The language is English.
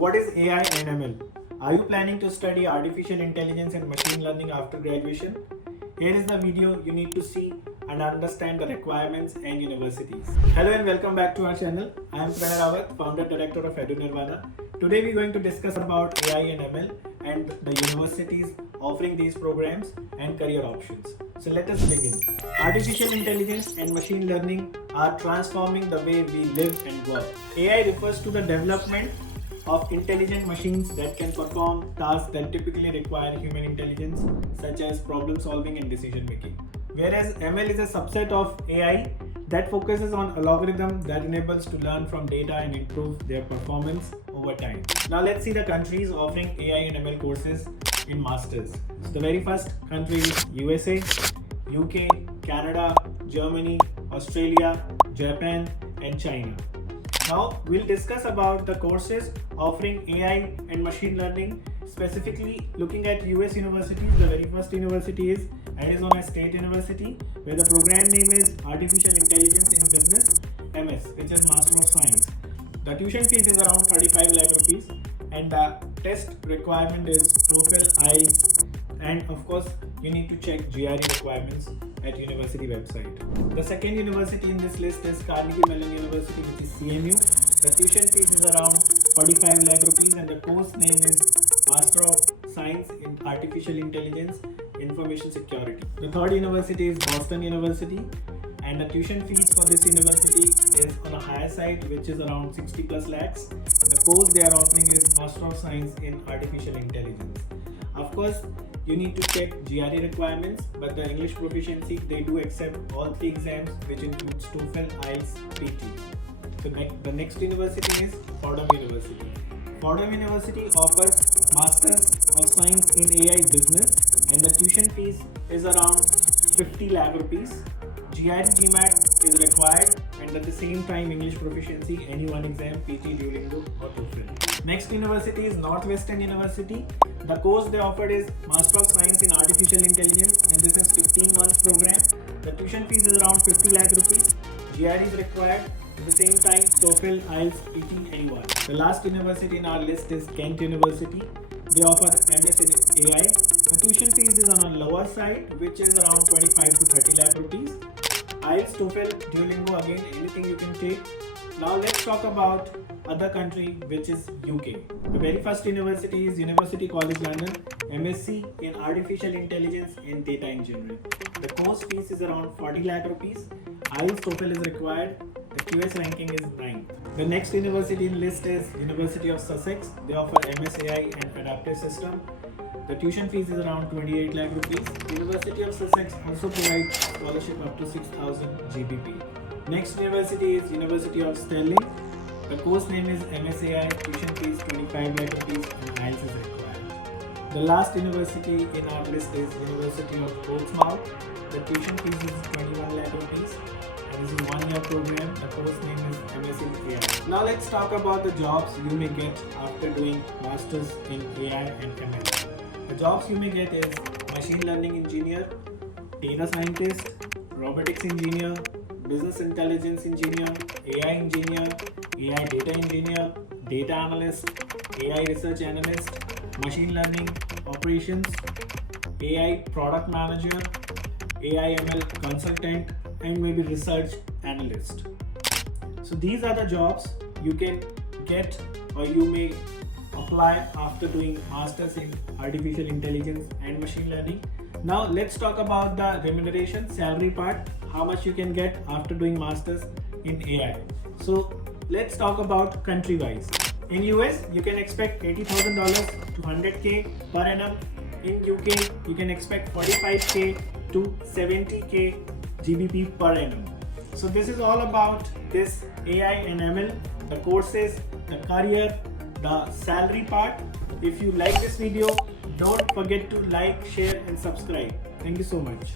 What is AI and ML? Are you planning to study artificial intelligence and machine learning after graduation? Here is the video you need to see and understand the requirements and universities. Hello and welcome back to our channel. I am Pranay Rawat, founder director of EduNirvana. Today we are going to discuss about AI and ML and the universities offering these programs and career options. So let us begin. Artificial intelligence and machine learning are transforming the way we live and work. AI refers to the development of intelligent machines that can perform tasks that typically require human intelligence, such as problem solving and decision making. Whereas ML is a subset of AI that focuses on algorithm that enables to learn from data and improve their performance over time. Now let's see the countries offering AI and ML courses in masters. So the very first country is USA, UK, Canada, Germany, Australia, Japan and China. Now we'll discuss about the courses offering AI and machine learning, specifically looking at US universities. The very first university is Arizona State University, where the program name is Artificial Intelligence in Business, MS, which is Master of Science. The tuition fees is around 35 lakh rupees and the test requirement is TOEFL, IELTS, and of course you need to check GRE requirements at university website. The second university in this list is Carnegie Mellon University, which is CMU. The tuition fees is around 45 lakh rupees and the course name is Master of Science in Artificial Intelligence Information Security. The third university is Boston University and the tuition fees for this university is on a higher side, which is around 60 plus lakhs. The course they are offering is Master of Science in Artificial Intelligence. Of course, you need to check GRE requirements, but the English proficiency, they do accept all three exams, which includes TOEFL, IELTS, PT. So the next university is Fordham University. Fordham University offers Masters of Science in AI Business and the tuition fees is around 50 lakh rupees. GRE GMAT is required and at the same time English proficiency, any one exam, PT, Duolingo or TOEFL. Next university is Northwestern University. The course they offered is Master of Science in Artificial Intelligence and this is 15 months program. The tuition fees is around 50 lakh rupees. GRE is required. At the same time, TOEFL, IELTS, PT, anyone. The last university in our list is Kent University. They offer MS in AI. The tuition fees is on a lower side, which is around 25 to 30 lakh rupees. IELTS, TOEFL, Duolingo, again, anything you can take. Now let's talk about other country, which is UK. The very first university is University College London, MSc in Artificial Intelligence and Data Engineering. The course fees is around 40 lakh rupees. IELTS, TOEFL is required. The QS ranking is 9th. The next university in list is University of Sussex. They offer MSAI and Adaptive System. The tuition fees is around 28 lakh rupees. University of Sussex also provides scholarship up to 6,000 GBP. Next university is University of Stirling. The course name is MSAI. Tuition fees 25 lakh rupees and IELTS is required. The last university in our list is University of Portsmouth. The tuition fees is 21 lakh rupees. This is a 1-year program. The course name is MSc in AI. Now let's talk about the jobs you may get after doing masters in AI and ML. The jobs you may get is machine learning engineer, data scientist, robotics engineer, business intelligence engineer, AI engineer, AI data engineer, data analyst, AI research analyst, machine learning operations, AI product manager, AI ML consultant, and maybe research analyst. So these are the jobs you can get or you may apply after doing masters in artificial intelligence and machine learning. Now let's talk about the remuneration, salary part, how much you can get after doing masters in AI. So let's talk about country wise. In US you can expect $80,000 to 100k per annum. In UK you can expect 45k to 70k GBP per annum. So this is all about this AI and ML, the courses, the career, the salary part. If you like this video, don't forget to like, share and subscribe. Thank you so much.